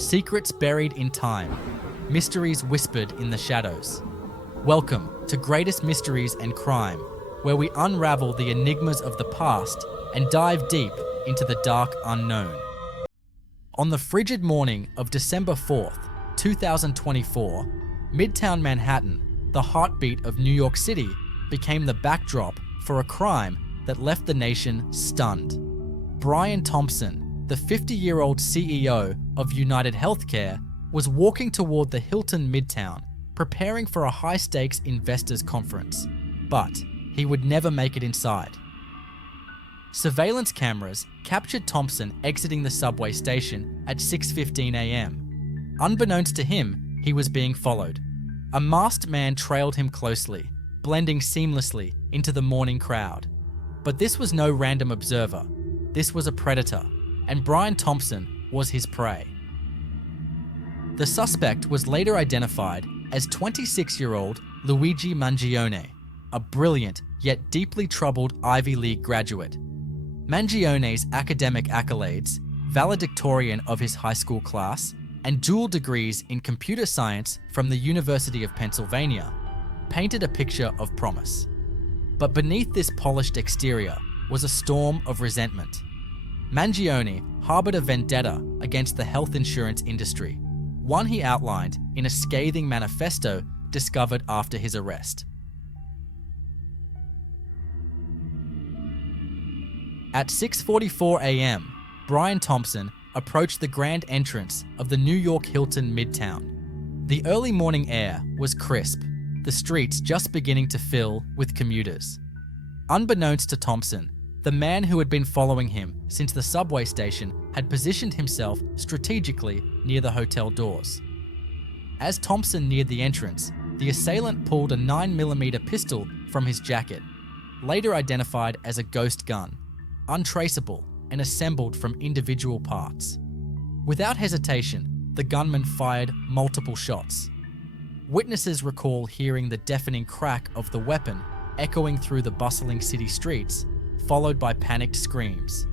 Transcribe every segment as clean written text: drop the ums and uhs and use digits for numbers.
Secrets buried in time, mysteries whispered in the shadows. Welcome to Greatest Mysteries and Crime, where we unravel the enigmas of the past and dive deep into the dark unknown. On the frigid morning of December 4th, 2024, Midtown Manhattan, the heartbeat of New York City, became the backdrop for a crime that left the nation stunned. Brian Thompson, the 50-year-old CEO of UnitedHealthcare, was walking toward the Hilton Midtown, preparing for a high-stakes investors conference. But he would never make it inside. Surveillance cameras captured Thompson exiting the subway station at 6:15 a.m. Unbeknownst to him, he was being followed. A masked man trailed him closely, blending seamlessly into the morning crowd. But this was no random observer. This was a predator, and Brian Thompson was his prey. The suspect was later identified as 26-year-old Luigi Mangione, a brilliant yet deeply troubled Ivy League graduate. Mangione's academic accolades, valedictorian of his high school class, and dual degrees in computer science from the University of Pennsylvania, painted a picture of promise. But beneath this polished exterior was a storm of resentment. Mangione harbored a vendetta against the health insurance industry, one he outlined in a scathing manifesto discovered after his arrest. At 6:44 a.m., Brian Thompson approached the grand entrance of the New York Hilton Midtown. The early morning air was crisp, the streets just beginning to fill with commuters. Unbeknownst to Thompson, the man who had been following him since the subway station had positioned himself strategically near the hotel doors. As Thompson neared the entrance, the assailant pulled a 9mm pistol from his jacket, later identified as a ghost gun, untraceable and assembled from individual parts. Without hesitation, the gunman fired multiple shots. Witnesses recall hearing the deafening crack of the weapon echoing through the bustling city streets, followed by panicked screams.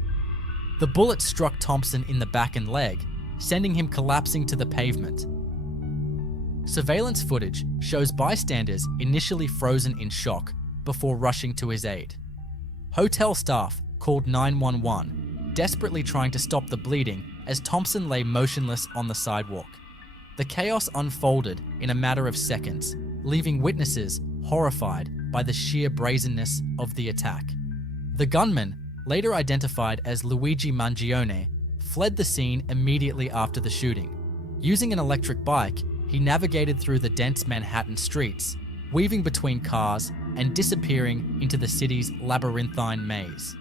The bullet struck Thompson in the back and leg, sending him collapsing to the pavement. Surveillance footage shows bystanders initially frozen in shock before rushing to his aid. Hotel staff called 911, desperately trying to stop the bleeding as Thompson lay motionless on the sidewalk. The chaos unfolded in a matter of seconds, leaving witnesses horrified by the sheer brazenness of the attack. The gunman, later identified as Luigi Mangione, fled the scene immediately after the shooting. Using an electric bike, he navigated through the dense Manhattan streets, weaving between cars and disappearing into the city's labyrinthine maze.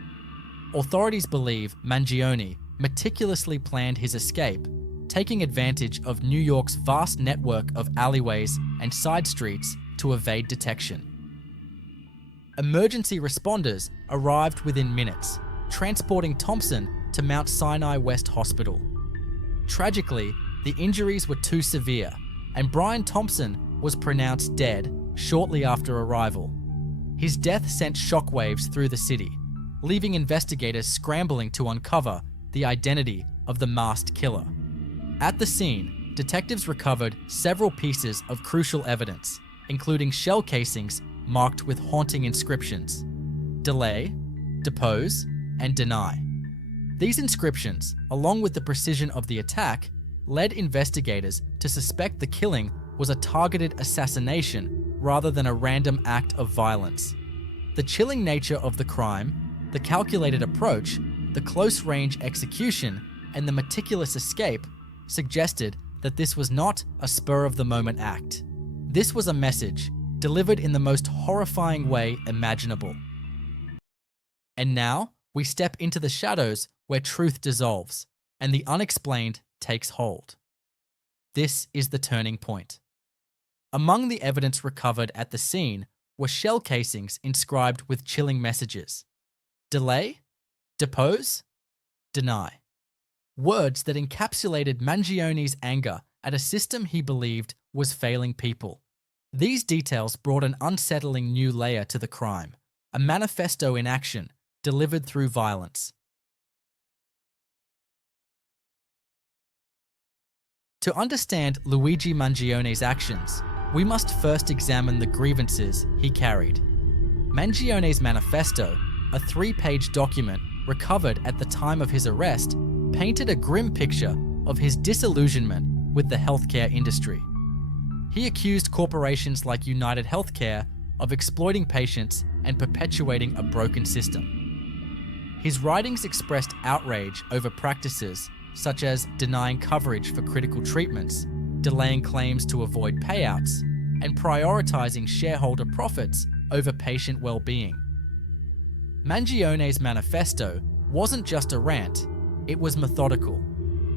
Authorities believe Mangione meticulously planned his escape, taking advantage of New York's vast network of alleyways and side streets to evade detection. Emergency responders arrived within minutes, transporting Thompson to Mount Sinai West Hospital. Tragically, the injuries were too severe, and Brian Thompson was pronounced dead shortly after arrival. His death sent shockwaves through the city, leaving investigators scrambling to uncover the identity of the masked killer. At the scene, detectives recovered several pieces of crucial evidence, including shell casings marked with haunting inscriptions: delay, depose, and deny. These inscriptions, along with the precision of the attack, led investigators to suspect the killing was a targeted assassination rather than a random act of violence. The chilling nature of the crime, the calculated approach, the close-range execution, and the meticulous escape suggested that this was not a spur-of-the-moment act. This was a message delivered in the most horrifying way imaginable. And now, we step into the shadows where truth dissolves and the unexplained takes hold. This is the turning point. Among the evidence recovered at the scene were shell casings inscribed with chilling messages: delay, depose, deny. Words that encapsulated Mangione's anger at a system he believed was failing people. These details brought an unsettling new layer to the crime, a manifesto in action, delivered through violence. To understand Luigi Mangione's actions, we must first examine the grievances he carried. Mangione's manifesto, a 3-page document recovered at the time of his arrest, painted a grim picture of his disillusionment with the healthcare industry. He accused corporations like UnitedHealthcare of exploiting patients and perpetuating a broken system. His writings expressed outrage over practices such as denying coverage for critical treatments, delaying claims to avoid payouts, and prioritizing shareholder profits over patient well-being. Mangione's manifesto wasn't just a rant, it was methodical.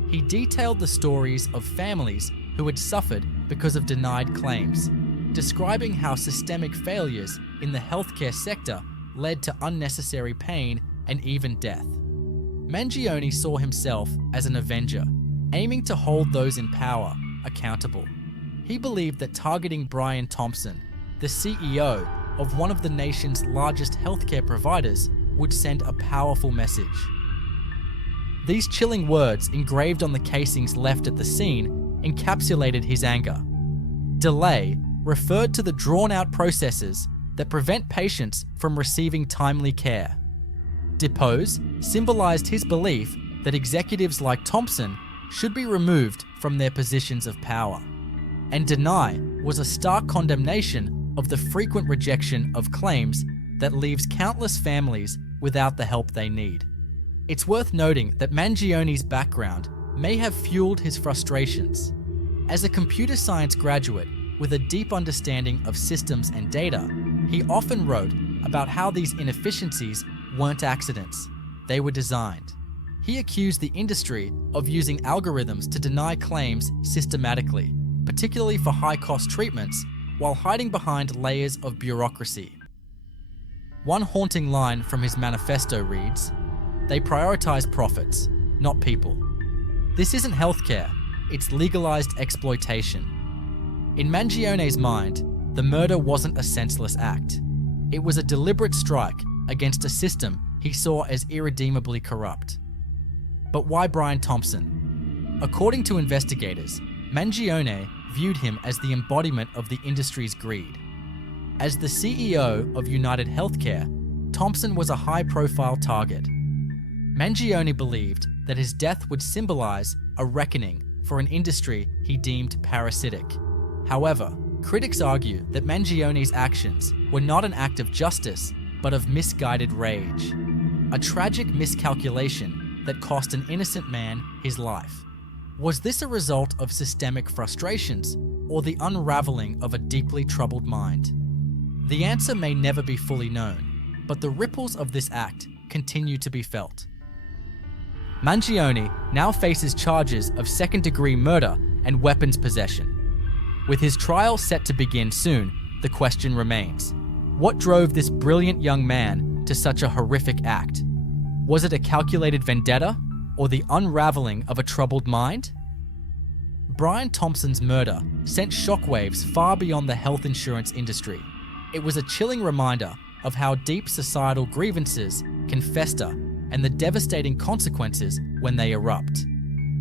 He detailed the stories of families who had suffered because of denied claims, describing how systemic failures in the healthcare sector led to unnecessary pain and even death. Mangione saw himself as an avenger, aiming to hold those in power accountable. He believed that targeting Brian Thompson, the CEO of one of the nation's largest healthcare providers, would send a powerful message. These chilling words engraved on the casings left at the scene encapsulated his anger. Delay referred to the drawn-out processes that prevent patients from receiving timely care. Depose symbolized his belief that executives like Thompson should be removed from their positions of power. And deny was a stark condemnation of the frequent rejection of claims that leaves countless families without the help they need. It's worth noting that Mangione's background may have fueled his frustrations. As a computer science graduate with a deep understanding of systems and data, he often wrote about how these inefficiencies weren't accidents, they were designed. He accused the industry of using algorithms to deny claims systematically, particularly for high-cost treatments, while hiding behind layers of bureaucracy. One haunting line from his manifesto reads, "They prioritize profits, not people." This isn't healthcare, it's legalized exploitation. In Mangione's mind, the murder wasn't a senseless act. It was a deliberate strike against a system he saw as irredeemably corrupt. But why Brian Thompson? According to investigators, Mangione viewed him as the embodiment of the industry's greed. As the CEO of UnitedHealthcare, Thompson was a high-profile target. Mangione believed that his death would symbolize a reckoning for an industry he deemed parasitic. However, critics argue that Mangione's actions were not an act of justice, but of misguided rage. A tragic miscalculation that cost an innocent man his life. Was this a result of systemic frustrations or the unraveling of a deeply troubled mind? The answer may never be fully known, but the ripples of this act continue to be felt. Mangione now faces charges of second-degree murder and weapons possession. With his trial set to begin soon, the question remains: what drove this brilliant young man to such a horrific act? Was it a calculated vendetta or the unraveling of a troubled mind? Brian Thompson's murder sent shockwaves far beyond the health insurance industry. It was a chilling reminder of how deep societal grievances can fester and the devastating consequences when they erupt.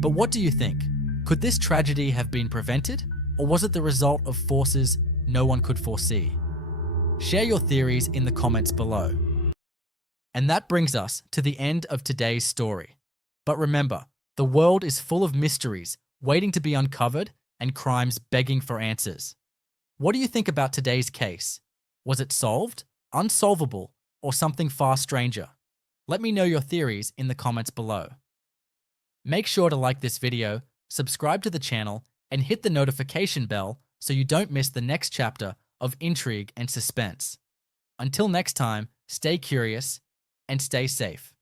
But what do you think? Could this tragedy have been prevented, or was it the result of forces no one could foresee? Share your theories in the comments below. And that brings us to the end of today's story. But remember, the world is full of mysteries waiting to be uncovered and crimes begging for answers. What do you think about today's case? Was it solved, unsolvable, or something far stranger? Let me know your theories in the comments below. Make sure to like this video, subscribe to the channel, and hit the notification bell so you don't miss the next chapter of intrigue and suspense. Until next time, stay curious and stay safe.